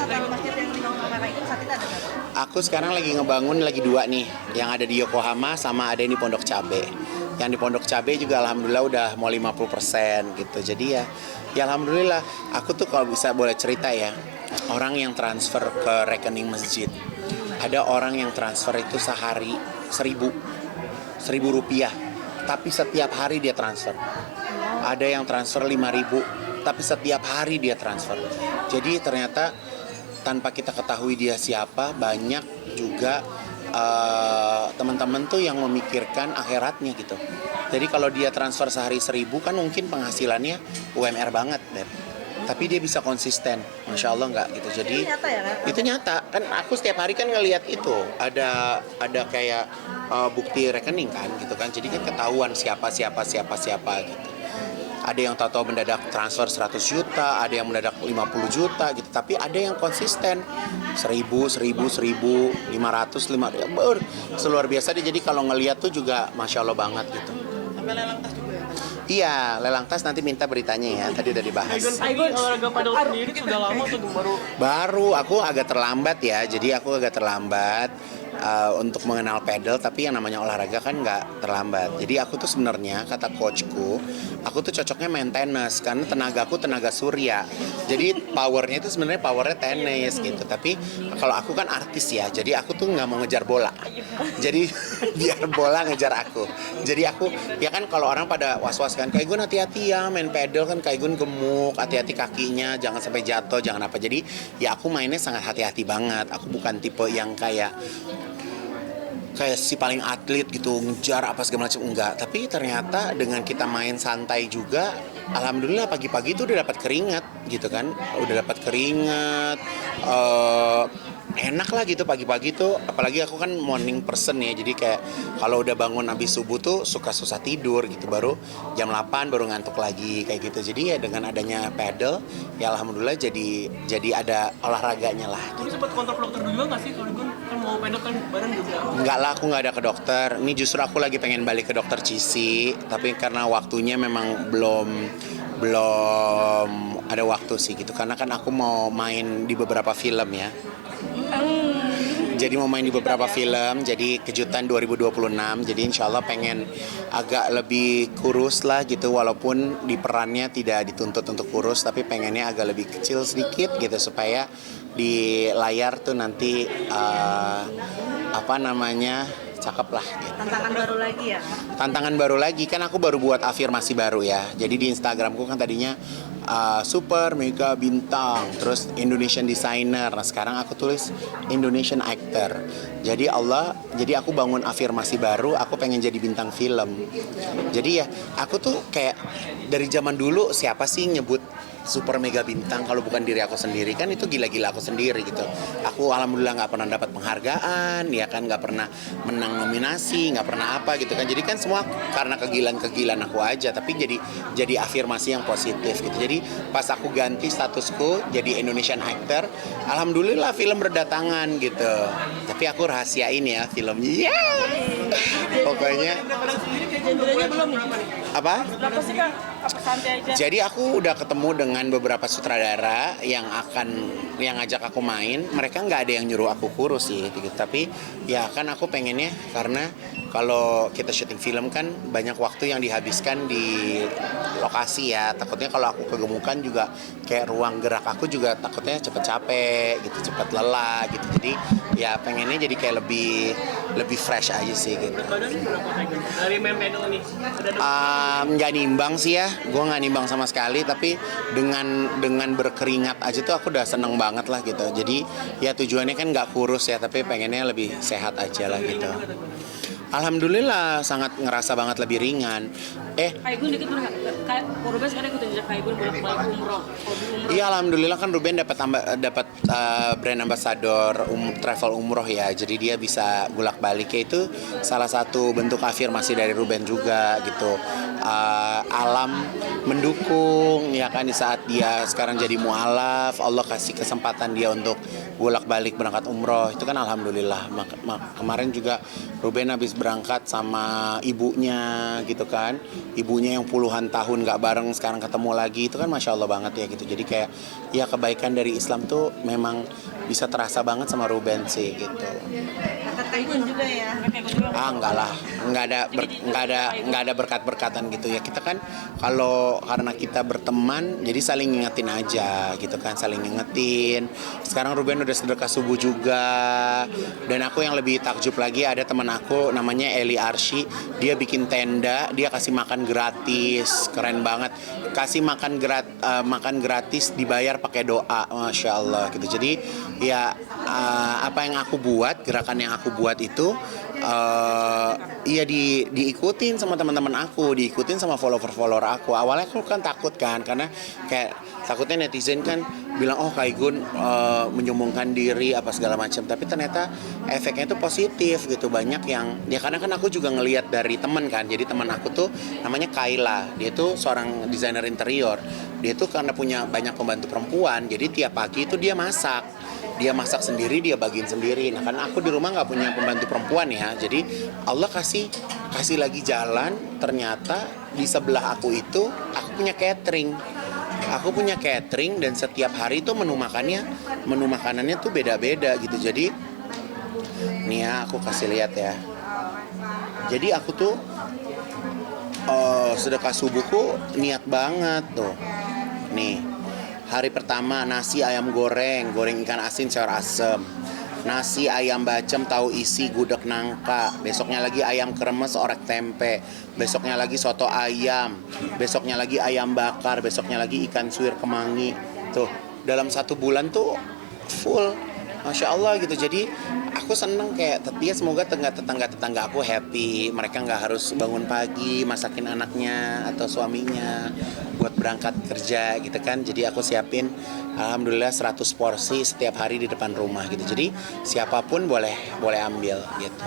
total masjid yang dibangun sama Kaigun saat ini ada berapa? Aku sekarang lagi ngebangun lagi 2 nih, yang ada di Yokohama sama ada yang di Pondok Cabe. Yang di Pondok Cabe juga alhamdulillah udah mau 50% gitu. Jadi ya alhamdulillah. Aku tuh kalau bisa boleh cerita ya, orang yang transfer ke rekening masjid. Ada orang yang transfer itu sehari 1.000 rupiah, tapi setiap hari dia transfer. Ada yang transfer 5.000, tapi setiap hari dia transfer. Jadi ternyata tanpa kita ketahui dia siapa, banyak juga teman-teman tuh yang memikirkan akhiratnya gitu. Jadi kalau dia transfer sehari 1.000 kan mungkin penghasilannya UMR banget, Beb. Tapi dia bisa konsisten, Masya Allah nggak gitu. Jadi Itu nyata ya, Kak? itu nyata. Kan aku setiap hari kan ngelihat itu, ada kayak bukti rekening kan gitu kan. Jadi kan ketahuan siapa gitu. Ada yang tahu-tahu mendadak transfer 100 juta, ada yang mendadak 50 juta gitu. Tapi ada yang konsisten 1.000, 500, 500, seluar biasa deh. Jadi kalau ngelihat tuh juga Masya Allah banget gitu. Sampai lelang tas juga ya? Iya, lelang tas nanti minta beritanya ya. Tadi udah dibahas. Kaigun olahraga padel sendiri sudah lama atau baru? Baru, aku agak terlambat ya. Jadi aku agak terlambat untuk mengenal pedal. Tapi yang namanya olahraga kan nggak terlambat. Jadi aku tuh sebenarnya kata coachku, aku tuh cocoknya main tenis karena tenagaku tenaga surya. Jadi powernya itu sebenarnya powernya tenis gitu. Tapi kalau aku kan artis ya, jadi aku tuh nggak mau ngejar bola. Jadi biar bola ngejar aku. Jadi aku ya kan kalau orang pada was-was kan, Kaigun hati-hati ya main pedal kan, Kaigun gemuk, hati-hati kakinya, jangan sampai jatuh, jangan apa. Jadi ya aku mainnya sangat hati-hati banget. Aku bukan tipe yang kayak si paling atlet gitu, ngejar apa segala macam, enggak. Tapi ternyata dengan kita main santai juga, alhamdulillah pagi-pagi itu udah dapat keringat gitu kan, udah dapat keringat, enak lah gitu pagi-pagi tuh. Apalagi aku kan morning person ya, jadi kayak kalau udah bangun habis subuh tuh suka susah tidur gitu, baru jam 8 baru ngantuk lagi kayak gitu. Jadi ya dengan adanya pedal ya alhamdulillah jadi ada olahraganya lah. Kamu sempat kontrol dokter dulu nggak sih? Kalau kan mau pedal kan bareng juga. Enggak lah, aku nggak ada ke dokter. Ini justru aku lagi pengen balik ke dokter Cisi, tapi karena waktunya memang belum ada waktu sih gitu. Karena kan aku mau main di beberapa film ya. Jadi mau main di beberapa film, jadi kejutan 2026. Jadi insya Allah pengen agak lebih kurus lah gitu, walaupun di perannya tidak dituntut untuk kurus, tapi pengennya agak lebih kecil sedikit gitu supaya di layar tuh nanti cakep lah gitu. Tantangan baru lagi ya? Tantangan baru lagi, kan aku baru buat afirmasi baru ya. Jadi di Instagramku kan tadinya super mega bintang, terus Indonesian designer. Nah sekarang aku tulis Indonesian actor. Jadi aku bangun afirmasi baru, aku pengen jadi bintang film. Jadi ya aku tuh kayak dari zaman dulu, siapa sih nyebut super mega bintang kalau bukan diri aku sendiri? Kan itu gila-gila aku sendiri gitu. Aku alhamdulillah nggak pernah dapat penghargaan, ya kan, nggak pernah menang nominasi, nggak pernah apa gitu kan. Jadi kan semua karena kegilaan aku aja, tapi jadi afirmasi yang positif gitu. Jadi pas aku ganti statusku jadi Indonesian actor, alhamdulillah film berdatangan gitu. Tapi aku rahasiain ya filmnya. Pokoknya Genrenya belum nih? apa? Berapa sih, Kak? Apa santai aja? Jadi aku udah ketemu dengan beberapa sutradara yang ngajak aku main. Mereka nggak ada yang nyuruh aku kurus sih gitu. Tapi ya kan aku pengennya, karena kalau kita syuting film kan banyak waktu yang dihabiskan di lokasi ya. Takutnya kalau aku kegemukan juga kayak ruang gerak aku juga takutnya cepet capek gitu, cepet lelah gitu. Jadi ya pengennya jadi kayak lebih fresh aja sih gitu. Badan berapa Kaigun? Dari main pedal nih? Nggak nimbang sih ya, gue nggak nimbang sama sekali. Tapi dengan berkeringat aja tuh aku udah seneng banget lah gitu. Jadi ya tujuannya kan nggak kurus ya, tapi pengennya lebih sehat aja lah gitu. Alhamdulillah sangat ngerasa banget lebih ringan. Kaigun dikit bener nggak? Kayak Ruben sekarang ikutin jejak Kaigun bolak-balik umroh. Hobi umroh. Iya alhamdulillah kan Ruben dapat brand ambassador travel umroh ya. Jadi dia bisa bolak-balik, ya itu salah satu bentuk afirmasi dari Ruben juga gitu. alam mendukung ya kan, di saat dia sekarang jadi mualaf, Allah kasih kesempatan dia untuk bolak-balik berangkat umroh, itu kan alhamdulillah. Kemarin juga Ruben habis berangkat sama ibunya gitu kan, ibunya yang puluhan tahun gak bareng sekarang ketemu lagi, itu kan masya Allah banget ya gitu. Jadi kayak ya kebaikan dari Islam tuh memang bisa terasa banget sama Ruben sih gitu. Kata Taigun juga ya. Enggak lah, nggak ada berkat-berkatan gitu ya. Kita kan kalau karena kita berteman jadi saling ngingetin aja gitu kan, saling ngingetin. Sekarang Ruben udah sedekah subuh juga, dan aku yang lebih takjub lagi, ada teman aku namanya Eli Arsy, dia bikin tenda, dia kasih makan gratis, keren banget, kasih makan gratis dibayar pakai doa, masya Allah gitu. Jadi ya apa yang aku buat, gerakan yang aku buat itu iya diikutin sama teman-teman aku, diikutin sama follower aku. Awalnya aku kan takut kan, karena kayak takutnya netizen kan bilang oh Kaigun menyombongkan diri apa segala macam, tapi ternyata efeknya itu positif gitu. Banyak yang ya, karena kan aku juga ngelihat dari teman kan. Jadi teman aku tuh namanya Kayla, dia tuh seorang desainer interior. Dia tuh karena punya banyak pembantu perempuan, jadi tiap pagi itu dia masak sendiri, dia bagiin sendiri. Nah kan aku di rumah nggak punya pembantu perempuan ya, jadi Allah kasih lagi jalan. Ternyata di sebelah aku itu aku punya catering, dan setiap hari itu menu makanannya tuh beda-beda gitu. Jadi nih ya, aku kasih lihat ya. Jadi aku tuh sedekah subuhku niat banget tuh. Nih, hari pertama nasi ayam goreng ikan asin sayur asem, nasi ayam bacem tahu isi gudeg nangka, besoknya lagi ayam kremes orek tempe, besoknya lagi soto ayam, besoknya lagi ayam bakar, besoknya lagi ikan suwir kemangi. Tuh, dalam 1 bulan tuh full, masya Allah gitu. Jadi aku seneng kayak ya semoga tetangga aku happy, mereka nggak harus bangun pagi masakin anaknya atau suaminya buat berangkat kerja gitu kan. Jadi aku siapin alhamdulillah 100 porsi setiap hari di depan rumah gitu. Jadi siapapun boleh ambil gitu.